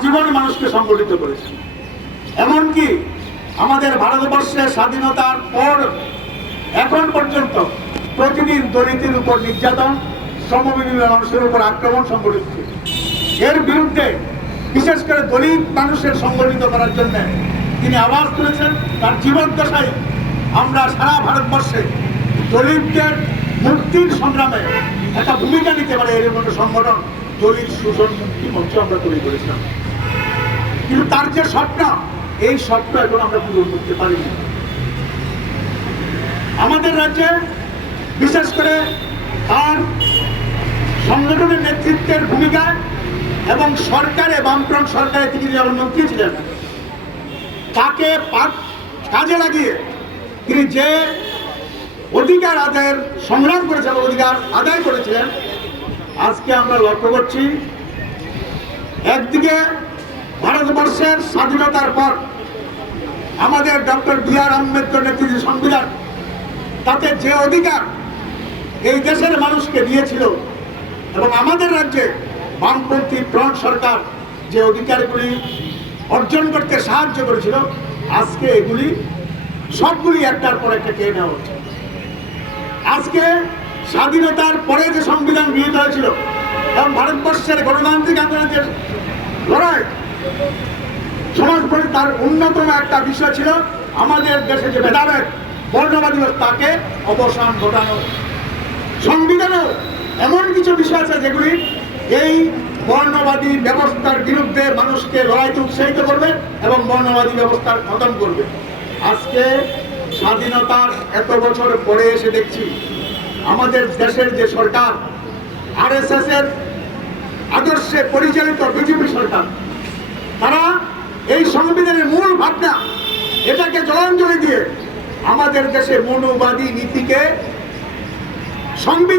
আজীবন মানুষকে সংগঠিত করেছেন। এমনকি আমাদের ভারতবর্ষের স্বাধীনতার পর এখন পর্যন্ত প্রতিদিন দলিতের উপর নির্যাতন, শ্রমজীবী মানুষের উপর আক্রমণ সংগঠিত হচ্ছে। এর বিরুদ্ধে বিশেষ করে দলিত মানুষের সংগঠিত করার জন্য তিনি আওয়াজ তুলেছেন। তার জীবদ্দশায় আমরা সারা ভারতবর্ষে দলিতদের মুক্তির সংগ্রামে একটা ভূমিকা নিতে পারে এর মতো সংগঠন দলিত শোষণ মুক্তি মঞ্চ আমরা তৈরি করেছিলাম। কিন্তু তার যে স্বপ্ন, এই স্বপ্ন এখন আমরা পূরণ করতে পারিনি। আমাদের রাজ্যে বিশেষ করে তার সংগঠনের নেতৃত্বের ভূমিকা এবং সরকারে বামফ্রন্ট সরকারে তিনি যখন মন্ত্রী ছিলেন তাকে কাজে লাগিয়ে তিনি যে অধিকার আদায়ের সংগ্রাম করেছেন, অধিকার আদায় করেছিলেন, আজকে আমরা লক্ষ্য করছি একদিকে ভারতবর্ষের স্বাধীনতার পর আমাদের ডক্টর বি.আর. আম্বেদকর নেতৃত্বের সংবিধান তাতে যে অধিকার এই দেশের মানুষকে দিয়েছিল এবং আমাদের রাজ্যে বামপন্থী ফ্রন্ট সরকার যে অধিকারগুলি অর্জন করতে সাহায্য করেছিল, আজকে এগুলি সবগুলি একটার পর একটা কেড়ে নেওয়া হচ্ছে। আজকে স্বাধীনতার পরে যে সংবিধান গৃহীত হয়েছিল এবং ভারতবর্ষের গণতান্ত্রিক আন্দোলনের যে লড়াই সমাজ তার অন্যতম একটা বিষয় ছিল আমাদের দেশে যে ভেদাভেদ বর্ণবাদী তাকে অবসান ঘটানো। সংবিধানেও এমন কিছু বিষয় আছে যেগুলি এই বর্ণবাদী ব্যবস্থার বিরুদ্ধে মানুষকে লড়াইতে উৎসাহিত করবে এবং বর্ণবাদী ব্যবস্থার খতম করবে। আজকে স্বাধীনতার এত বছর পরে এসে দেখছি আমাদের দেশের যে সরকার আরএসএস এর আদর্শে পরিচালিত বিজেপি সরকার, তারা এই সংবিধানের মূল ভাবনা এটাকে জলাঞ্জলি দিয়ে আমাদের দেশে মৌলবাদী নীতিকে সংবিধান